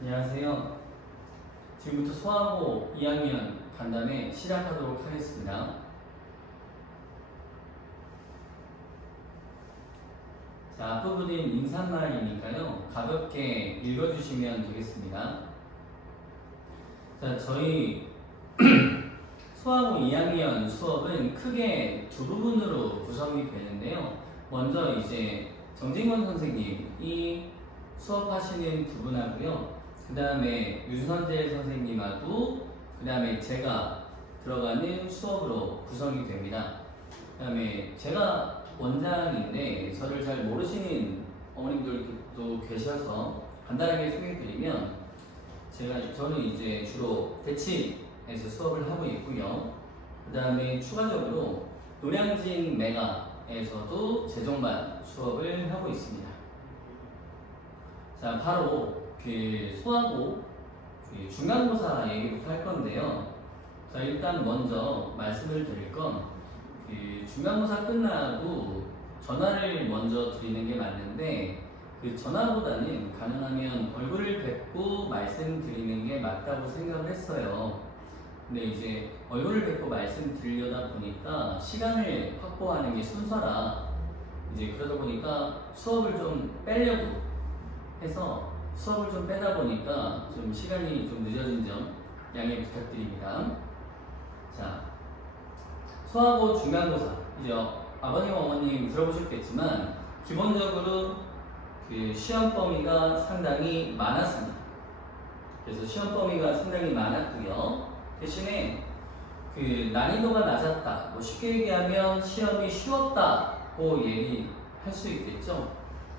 안녕하세요. 지금부터 수학고 2학년 간담회 시작하도록 하겠습니다. 자, 앞부분인 인사말이니까요. 가볍게 읽어주시면 되겠습니다. 자, 저희 수학고 2학년 수업은 크게 두 부분으로 구성이 되는데요. 먼저 이제 정진권 선생님이 수업하시는 부분하고요. 그 다음에 유선재 선생님하고 그 다음에 제가 들어가는 수업으로 구성이 됩니다. 그 다음에 제가 원장인데 저를 잘 모르시는 어머님들도 계셔서 간단하게 소개해드리면 저는 이제 주로 대치에서 수업을 하고 있고요. 그 다음에 추가적으로 노량진 메가에서도 재정반 수업을 하고 있습니다. 자, 바로 수학고 중간고사 얘기부터 할 건데요. 자, 일단 먼저 말씀을 드릴 건 중간고사 끝나고 전화를 먼저 드리는 게 맞는데 그 전화보다는 가능하면 얼굴을 뵙고 말씀드리는 게 맞다고 생각을 했어요. 근데 이제 얼굴을 뵙고 말씀드리려다 보니까 시간을 확보하는 게 순서라 이제 그러다 보니까 수업을 좀 빼려고 해서 수업을 좀 빼다 보니까 좀 시간이 좀 늦어진 점 양해 부탁드립니다. 자, 수학고 중간고사 이제 아버님 어머님 들어보셨겠지만 기본적으로 시험 범위가 상당히 많았습니다. 그래서 시험 범위가 상당히 많았고요. 대신에 난이도가 낮았다. 쉽게 얘기하면 시험이 쉬웠다고 얘기할 수 있겠죠.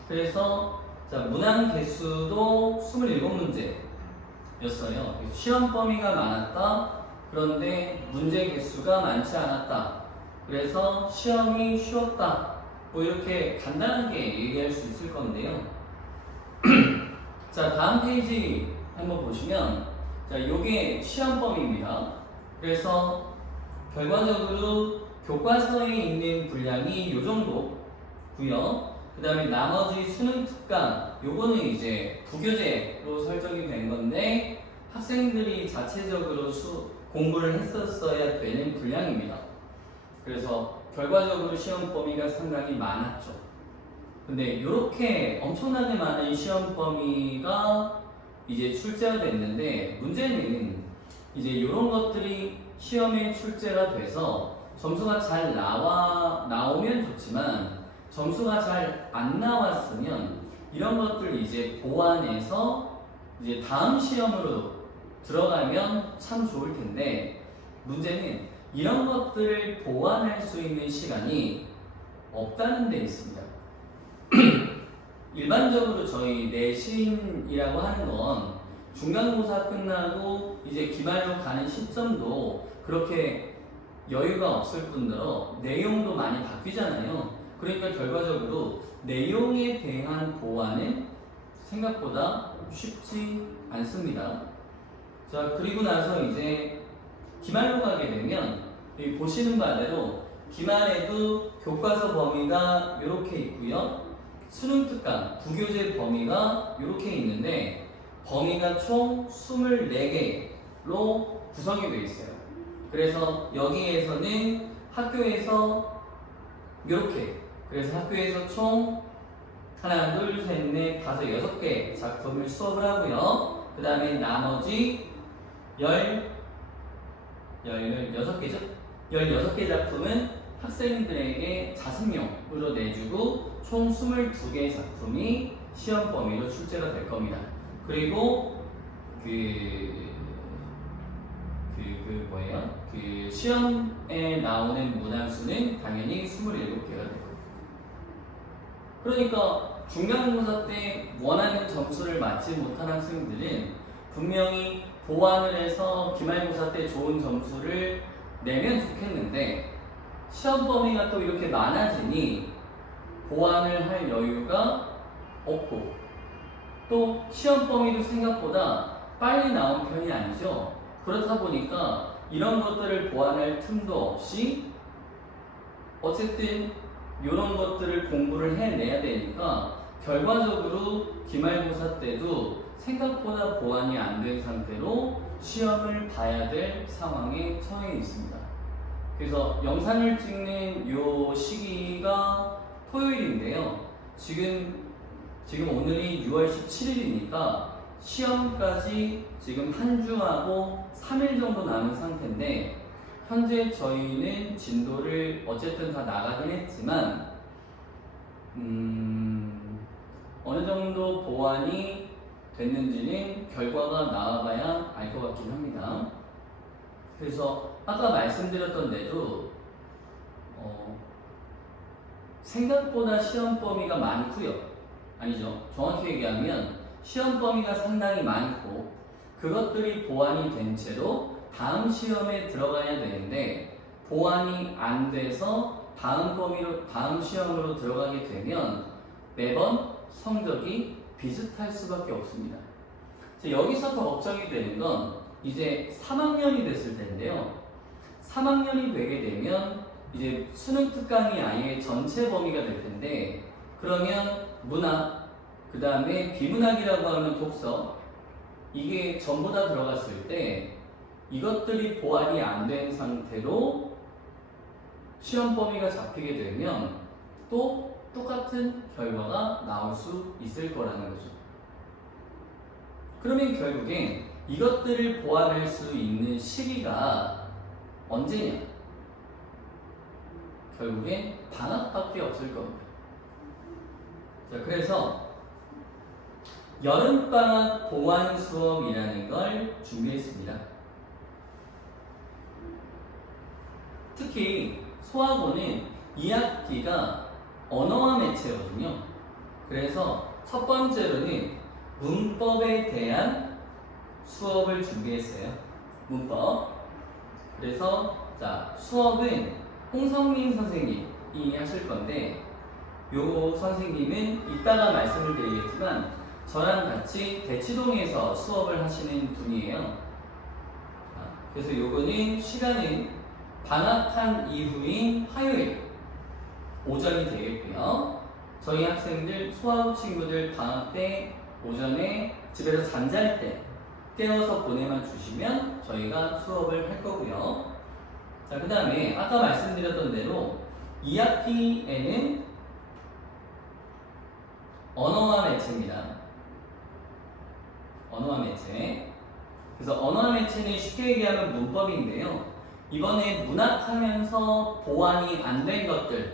그래서 문항 개수도 27문제였어요. 시험 범위가 많았다. 그런데 문제 개수가 많지 않았다. 그래서 시험이 쉬웠다. 이렇게 간단하게 얘기할 수 있을 건데요. 자, 다음 페이지 한번 보시면 요게 시험 범위입니다. 그래서 결과적으로 교과서에 있는 분량이 요 정도고요. 그 다음에 나머지 수능 특강 요거는 이제 부교재로 설정이 된 건데 학생들이 자체적으로 공부를 했었어야 되는 분량입니다. 그래서 결과적으로 시험 범위가 상당히 많았죠. 근데 이렇게 엄청나게 많은 시험 범위가 이제 출제가 됐는데 문제는 이제 이런 것들이 시험에 출제가 돼서 점수가 잘 나오면 좋지만 점수가 잘 안 나왔으면 이런 것들 이제 보완해서 이제 다음 시험으로 들어가면 참 좋을 텐데 문제는 이런 것들을 보완할 수 있는 시간이 없다는 데 있습니다. 일반적으로 저희 내신이라고 하는 건 중간고사 끝나고 이제 기말로 가는 시점도 그렇게 여유가 없을 뿐더러 내용도 많이 바뀌잖아요. 그러니까 결과적으로 내용에 대한 보완은 생각보다 쉽지 않습니다. 자, 그리고 나서 이제 기말로 가게 되면 여기 보시는 바대로 기말에도 교과서 범위가 이렇게 있고요. 수능 특강, 부교재 범위가 이렇게 있는데 범위가 총 24개로 구성이 되어 있어요. 그래서 여기에서는 학교에서 이렇게 그래서 학교에서 총 하나, 둘, 셋, 넷, 다섯, 6개 작품을 수업을 하고요. 그 다음에 나머지 16개죠? 16개 작품은 학생들에게 자습용으로 내주고 총 22개 작품이 시험 범위로 출제가 될 겁니다. 그리고 시험에 나오는 문항수는 당연히 27개가 되고 그러니까 중간고사 때 원하는 점수를 맞지 못한 학생들은 분명히 보완을 해서 기말고사 때 좋은 점수를 내면 좋겠는데 시험 범위가 또 이렇게 많아지니 보완을 할 여유가 없고 또 시험 범위도 생각보다 빨리 나온 편이 아니죠. 그렇다 보니까 이런 것들을 보완할 틈도 없이 어쨌든 이런 것들을 공부를 해내야 되니까 결과적으로 기말고사 때도 생각보다 보완이 안 된 상태로 시험을 봐야 될 상황에 처해 있습니다. 그래서 영상을 찍는 요 시기가 토요일인데요. 지금 오늘이 6월 17일이니까 시험까지 지금 한 주하고 3일 정도 남은 상태인데, 현재 저희는 진도를 어쨌든 다 나가긴 했지만 어느 정도 보완이 됐는지는 결과가 나와봐야 알 것 같긴 합니다. 그래서 아까 말씀드렸던 대로 생각보다 시험 범위가 많고요. 아니죠. 정확히 얘기하면 시험 범위가 상당히 많고 그것들이 보완이 된 채로 다음 시험에 들어가야 되는데, 보완이 안 돼서 다음 시험으로 들어가게 되면 매번 성적이 비슷할 수밖에 없습니다. 여기서 더 걱정이 되는 건 이제 3학년이 됐을 텐데요. 3학년이 되게 되면 이제 수능 특강이 아예 전체 범위가 될 텐데, 그러면 문학, 그 다음에 비문학이라고 하는 독서, 이게 전부 다 들어갔을 때 이것들이 보완이 안 된 상태로 시험 범위가 잡히게 되면 또 똑같은 결과가 나올 수 있을 거라는 거죠. 그러면 결국엔 이것들을 보완할 수 있는 시기가 언제냐? 결국엔 방학밖에 없을 겁니다. 자, 그래서 여름방학 보완 수업이라는 걸 준비했습니다. 특히 소학원은 2학기가 언어와 매체거든요. 그래서 첫 번째로는 문법에 대한 수업을 준비했어요. 문법. 그래서 자, 수업은 홍성민 선생님이 하실 건데, 요 선생님은 이따가 말씀을 드리겠지만 저랑 같이 대치동에서 수업을 하시는 분이에요. 그래서 요거는 시간은 방학한 이후인 화요일 오전이 되겠고요. 저희 학생들, 소아부 친구들 방학 때 오전에 집에서 잠잘 때 깨워서 보내만 주시면 저희가 수업을 할 거고요. 자, 그 다음에 아까 말씀드렸던 대로 2학기에는 언어와 매체입니다. 언어와 매체. 그래서 언어와 매체는 쉽게 얘기하면 문법인데요. 이번에 문학하면서 보완이 안 된 것들,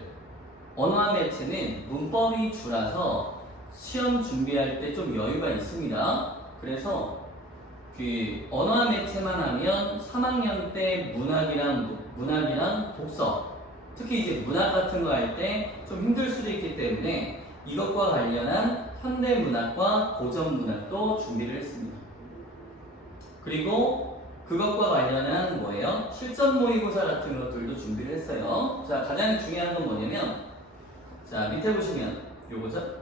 언어와 매체는 문법이 줄어서 시험 준비할 때 좀 여유가 있습니다. 그래서 그 언어와 매체만 하면 3학년 때 문학이랑 독서, 특히 이제 문학 같은 거 할 때 좀 힘들 수도 있기 때문에 이것과 관련한 현대 문학과 고전 문학도 준비를 했습니다. 그리고 그것과 관련한 뭐예요? 실전 모의고사 같은 것들도 준비를 했어요. 자, 가장 중요한 건 뭐냐면, 자, 밑에 보시면 요거죠?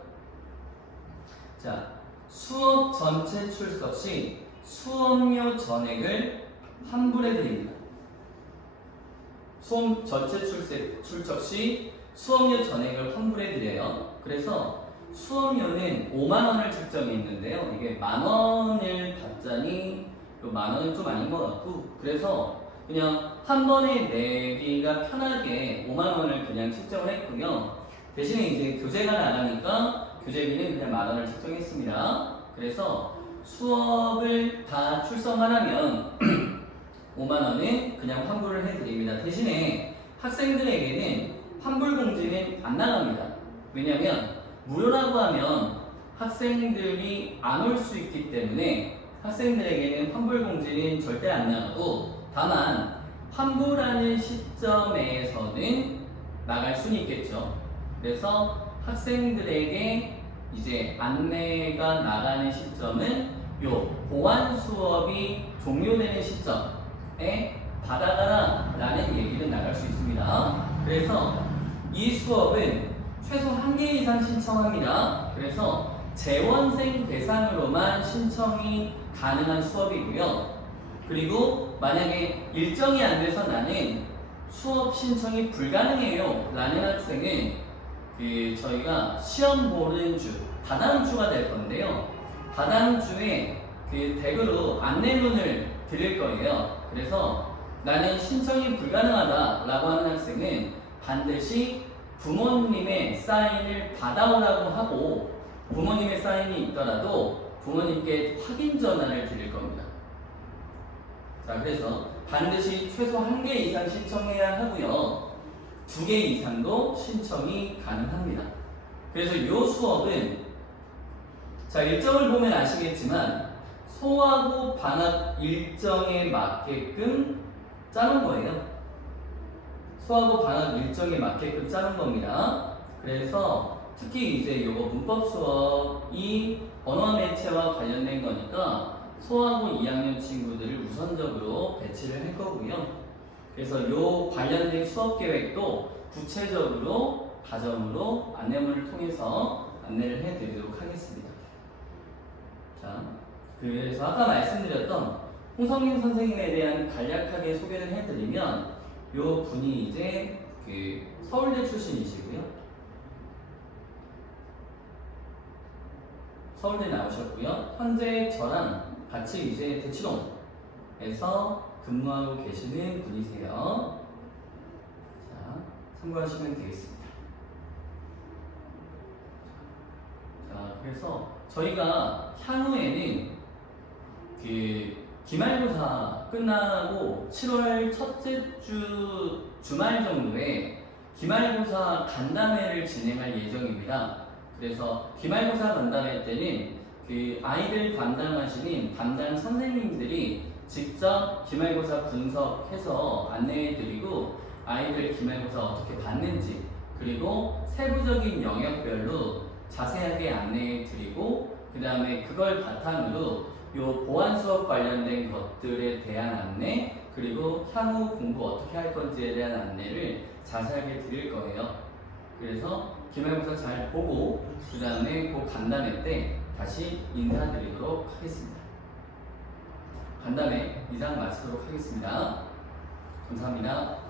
자, 수업 전체 출석 시 수업료 전액을 환불해 드립니다. 수업 전체 출석 시 수업료 전액을 환불해 드려요. 그래서 수업료는 5만 원을 책정해 있는데요. 이게 만 원을 받자니 만 원은 좀 아닌 것 같고, 그래서 그냥 한 번에 내기가 편하게 5만 원을 그냥 책정을 했고요. 대신에 이제 교재가 나가니까 교재비는 그냥 만 원을 책정했습니다. 그래서 수업을 다 출석만 하면 5만 원은 그냥 환불을 해드립니다. 대신에 학생들에게는 환불 공지는 안 나갑니다. 왜냐면 무료라고 하면 학생들이 안 올 수 있기 때문에 학생들에게는 환불 공지는 절대 안 나가고, 다만 환불하는 시점에서는 나갈 수는 있겠죠. 그래서 학생들에게 이제 안내가 나가는 시점은 요 보완 수업이 종료되는 시점에 받아가라 라는 얘기는 나갈 수 있습니다. 그래서 이 수업은 최소 1개 이상 신청합니다. 그래서 재원생 대상으로만 신청이 가능한 수업이고요. 그리고 만약에 일정이 안 돼서 나는 수업 신청이 불가능해요 라는 학생은 저희가 시험 보는 주, 다다음 주가 될 건데요. 다다음주에 그 댁으로 안내문을 드릴 거예요. 그래서 나는 신청이 불가능하다라고 하는 학생은 반드시 부모님의 사인을 받아오라고 하고, 부모님의 사인이 있더라도 부모님께 확인 전화를 드릴 겁니다. 자, 그래서 반드시 최소 1개 이상 신청해야 하고요. 2개 이상도 신청이 가능합니다. 그래서 이 수업은, 자, 일정을 보면 아시겠지만 소하고 방학 일정에 맞게끔 짜는 거예요. 소하고 방학 일정에 맞게끔 짜는 겁니다. 그래서 특히 이제 요거 문법 수업이 언어 매체와 관련된 거니까 소하고 2학년 친구들을 우선적으로 배치를 할 거고요. 그래서 요 관련된 수업 계획도 구체적으로 가정으로 안내문을 통해서 안내를 해드리도록 하겠습니다. 자, 그래서 아까 말씀드렸던 홍성민 선생님에 대한 간략하게 소개를 해드리면, 요 분이 이제 그 서울대 출신이시고요. 서울대 나오셨고요. 현재 저랑 같이 이제 대치동에서 근무하고 계시는 분이세요. 자, 참고하시면 되겠습니다. 자, 그래서 저희가 향후에는 그 기말고사 끝나고 7월 첫째 주 주말 정도에 기말고사 간담회를 진행할 예정입니다. 그래서 기말고사 간담회 때는 그 아이들 담당하시는 담당 선생님들이 직접 기말고사 분석해서 안내해드리고, 아이들 기말고사 어떻게 봤는지, 그리고 세부적인 영역별로 자세하게 안내해드리고, 그 다음에 그걸 바탕으로 요 보안 수업 관련된 것들에 대한 안내, 그리고 향후 공부 어떻게 할 건지에 대한 안내를 자세하게 드릴 거예요. 그래서 기말고사 잘 보고 그 다음에 그 간담회 때 다시 인사드리도록 하겠습니다. 간담회 이상 마치도록 하겠습니다. 감사합니다.